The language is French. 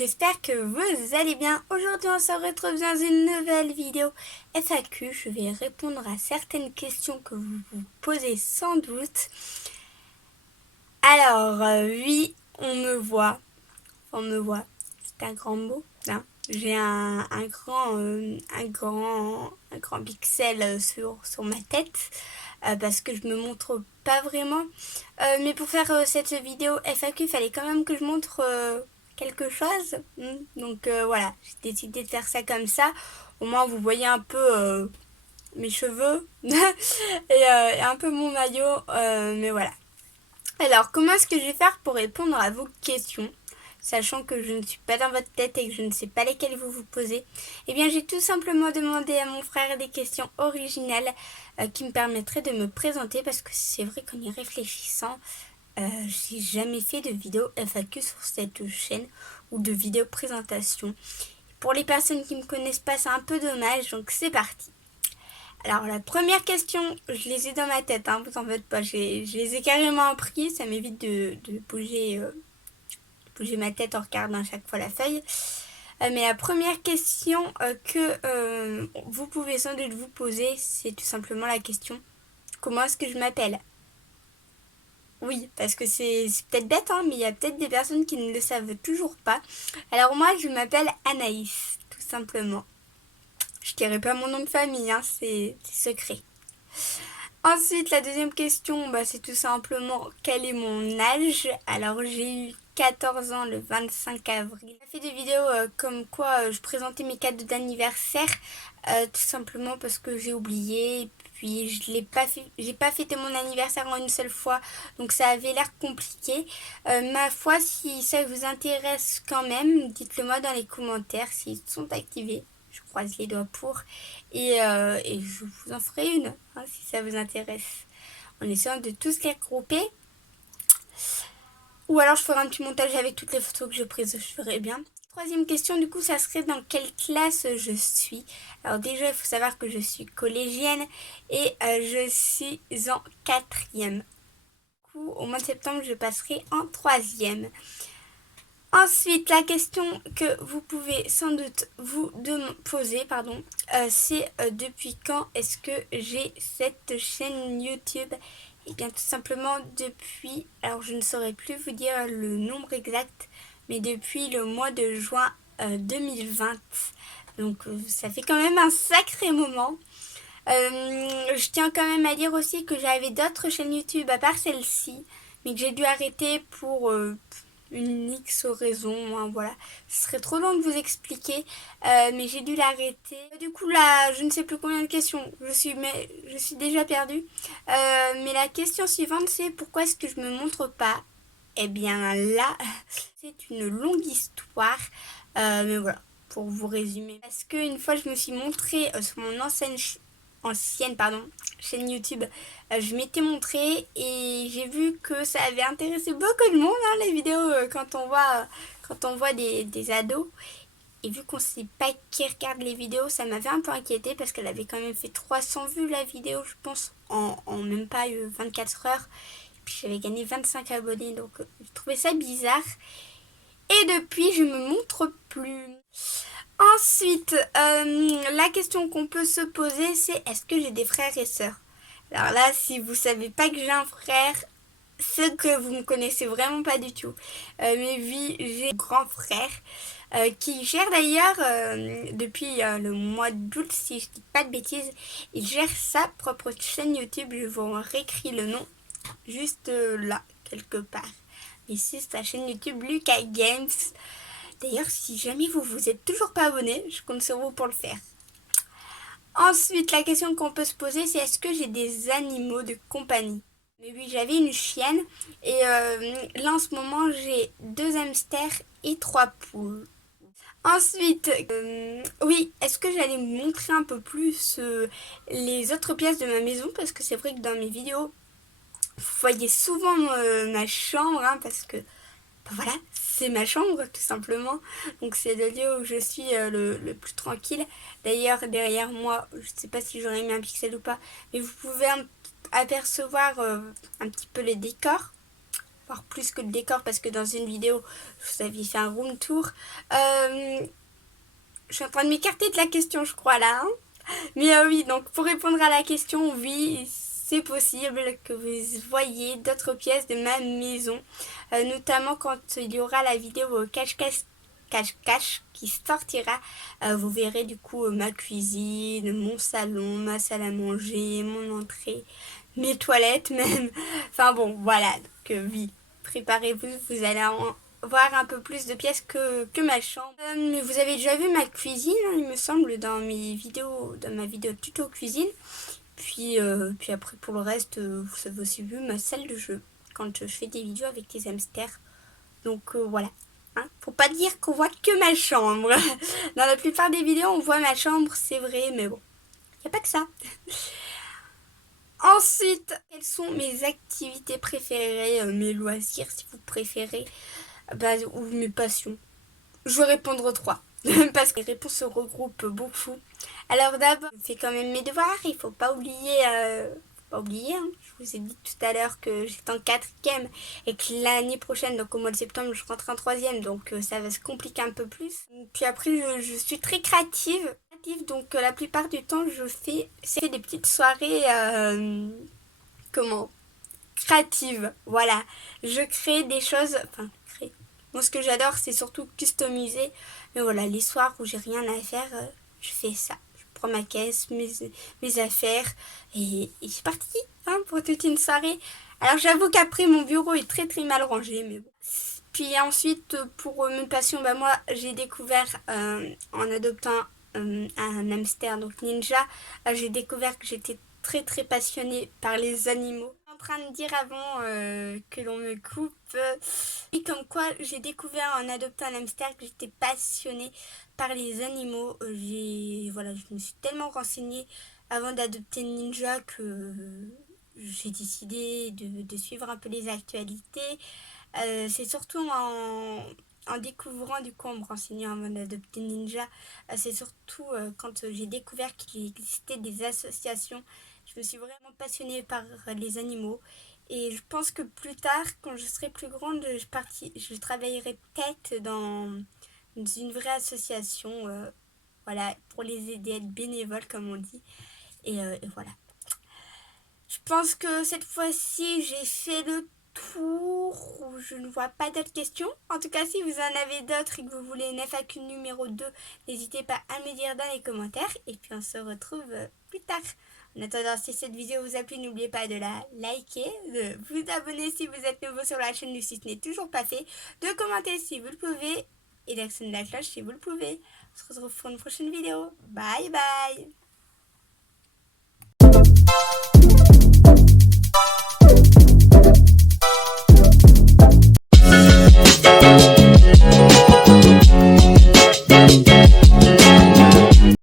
j'espère que vous allez bien. Aujourd'hui on se retrouve dans une nouvelle vidéo FAQ. Je vais répondre à certaines questions que vous vous posez sans doute. Alors oui, on me voit, c'est un grand mot, hein. J'ai un grand pixel sur ma tête parce que je me montre pas vraiment. Mais pour faire cette vidéo FAQ, il fallait quand même que je montre quelque chose. Donc voilà, j'ai décidé de faire ça comme ça. Au moins vous voyez un peu mes cheveux et un peu mon maillot. Mais voilà. Alors, comment est-ce que je vais faire pour répondre à vos questions, sachant que je ne suis pas dans votre tête et que je ne sais pas lesquelles vous vous posez? Eh bien, j'ai tout simplement demandé à mon frère des questions originales qui me permettraient de me présenter, parce que c'est vrai qu'en y réfléchissant, j'ai jamais fait de vidéo FAQ sur cette chaîne ou de vidéo présentation. Pour les personnes qui ne me connaissent pas, c'est un peu dommage, donc c'est parti. Alors la première question, je les ai dans ma tête, hein, vous en faites pas, je les ai carrément appris, ça m'évite de bouger ma tête en regardant à chaque fois la feuille. Mais la première question que vous pouvez sans doute vous poser, c'est tout simplement la question: comment est-ce que je m'appelle? Oui, parce que c'est peut-être bête, hein, mais il y a peut-être des personnes qui ne le savent toujours pas. Alors moi, je m'appelle Anaïs, tout simplement. Je dirai pas mon nom de famille, hein, c'est secret. Ensuite, la deuxième question, c'est tout simplement quel est mon âge. Alors, j'ai eu 14 ans le 25 avril. J'ai fait des vidéos comme quoi je présentais mes cadeaux d'anniversaire, tout simplement parce que j'ai oublié. Puis j'ai pas fêté mon anniversaire en une seule fois, donc ça avait l'air compliqué. Ma foi, si ça vous intéresse quand même, dites-le moi dans les commentaires s'ils sont activés. Je croise les doigts pour. Et je vous en ferai une, hein, si ça vous intéresse. En essayant de tous les regrouper. Ou alors je ferai un petit montage avec toutes les photos que je prise, je ferai bien. Troisième question, du coup, ça serait dans quelle classe je suis. Alors déjà, il faut savoir que je suis collégienne et je suis en 4e. Du coup, au mois de septembre, je passerai en 3e. Ensuite, la question que vous pouvez sans doute vous poser, c'est depuis quand est-ce que j'ai cette chaîne YouTube? Et bien tout simplement depuis, alors je ne saurais plus vous dire le nombre exact, mais depuis le mois de juin 2020. Donc ça fait quand même un sacré moment. Je tiens quand même à dire aussi que j'avais d'autres chaînes YouTube à part celle-ci, mais que j'ai dû arrêter pour une X raison, hein, voilà. Ce serait trop long de vous expliquer, mais j'ai dû l'arrêter. Du coup là, je ne sais plus combien de questions, je suis déjà perdue. Mais la question suivante, c'est pourquoi est-ce que je me montre pas? Eh bien là, c'est une longue histoire, mais voilà, pour vous résumer. Parce qu'une fois, je me suis montrée sur mon ancienne chaîne YouTube, je m'étais montrée et j'ai vu que ça avait intéressé beaucoup de monde, hein, les vidéos, quand on voit des ados. Et vu qu'on sait pas qui regarde les vidéos, ça m'avait un peu inquiété parce qu'elle avait quand même fait 300 vues la vidéo, je pense, en même pas 24 heures. Et puis j'avais gagné 25 abonnés, donc je trouvais ça bizarre. Et depuis, je me montre plus. Ensuite, la question qu'on peut se poser, c'est est-ce que j'ai des frères et sœurs? Alors là, si vous savez pas que j'ai un frère, c'est que vous me connaissez vraiment pas du tout. Mais oui, j'ai un grand frère qui gère d'ailleurs depuis le mois d'août, si je dis pas de bêtises, il gère sa propre chaîne YouTube. Je vous réécris le nom juste là, quelque part. Ici, c'est sa chaîne YouTube Lucas Games. D'ailleurs, si jamais vous êtes toujours pas abonné, je compte sur vous pour le faire. Ensuite, la question qu'on peut se poser, c'est est-ce que j'ai des animaux de compagnie? Mais oui, j'avais une chienne et là en ce moment, j'ai 2 hamsters et 3 poules. Ensuite, oui, est-ce que j'allais me montrer un peu plus les autres pièces de ma maison? Parce que c'est vrai que dans mes vidéos, vous voyez souvent ma chambre, hein, parce que voilà, c'est ma chambre tout simplement. Donc c'est le lieu où je suis le plus tranquille. D'ailleurs, derrière moi, je sais pas si j'aurais mis un pixel ou pas, mais vous pouvez apercevoir un petit peu les décors. voire plus que le décor, parce que dans une vidéo, je vous avais fait un room tour. Je suis en train de m'écarter de la question, je crois, là. Hein. Mais oui, donc pour répondre à la question, oui, c'est possible que vous voyez d'autres pièces de ma maison. Notamment quand il y aura la vidéo cache-cache qui sortira. Vous verrez du coup ma cuisine, mon salon, ma salle à manger, mon entrée, mes toilettes même. Enfin bon, voilà. Donc oui, préparez-vous, vous allez voir un peu plus de pièces que ma chambre. Mais vous avez déjà vu ma cuisine, hein, il me semble, dans ma vidéo tuto cuisine. Puis après pour le reste, vous avez aussi vu ma salle de jeu quand je fais des vidéos avec des hamsters. Donc voilà. Hein, faut pas dire qu'on voit que ma chambre. Dans la plupart des vidéos, on voit ma chambre, c'est vrai, mais bon, il n'y a pas que ça. Ensuite, quelles sont mes activités préférées, mes loisirs si vous préférez, ou mes passions? Je vais répondre 3. Parce que les réponses se regroupent beaucoup. Alors d'abord, je fais quand même mes devoirs. Il faut pas oublier, hein. Je vous ai dit tout à l'heure que j'étais en 4e et que l'année prochaine, donc au mois de septembre, je rentre en 3e. Donc ça va se compliquer un peu plus. Puis après, je suis très créative. Donc la plupart du temps, c'est des petites soirées, créatives. Voilà. Je crée des choses, moi, ce que j'adore, c'est surtout customiser. Mais voilà, les soirs où j'ai rien à faire, je fais ça. Je prends ma caisse, mes affaires et c'est parti, hein, pour toute une soirée. Alors j'avoue qu'après, mon bureau est très très mal rangé, mais bon. Puis ensuite, pour mes passions, moi, j'ai découvert en adoptant un hamster, donc Ninja, j'ai découvert que j'étais très très passionnée par les animaux. Train de dire avant que l'on me coupe et comme quoi j'ai découvert en adoptant un hamster que j'étais passionnée par les animaux. Je me suis tellement renseignée avant d'adopter Ninja que j'ai décidé de suivre un peu les actualités. C'est surtout en découvrant, du coup, en me renseignant avant d'adopter Ninja, c'est surtout quand j'ai découvert qu'il existait des associations. Je me suis vraiment passionnée par les animaux. Et je pense que plus tard, quand je serai plus grande, je travaillerai peut-être dans une vraie association, voilà, pour les aider à être bénévoles, comme on dit. Et voilà. Je pense que cette fois-ci, j'ai fait le tour où je ne vois pas d'autres questions. En tout cas, si vous en avez d'autres et que vous voulez une FAQ numéro 2, n'hésitez pas à me dire dans les commentaires. Et puis on se retrouve plus tard. En attendant, si cette vidéo vous a plu, n'oubliez pas de la liker, de vous abonner si vous êtes nouveau sur la chaîne si ce n'est toujours pas fait, de commenter si vous le pouvez et d'actionner la cloche si vous le pouvez. On se retrouve pour une prochaine vidéo. Bye bye!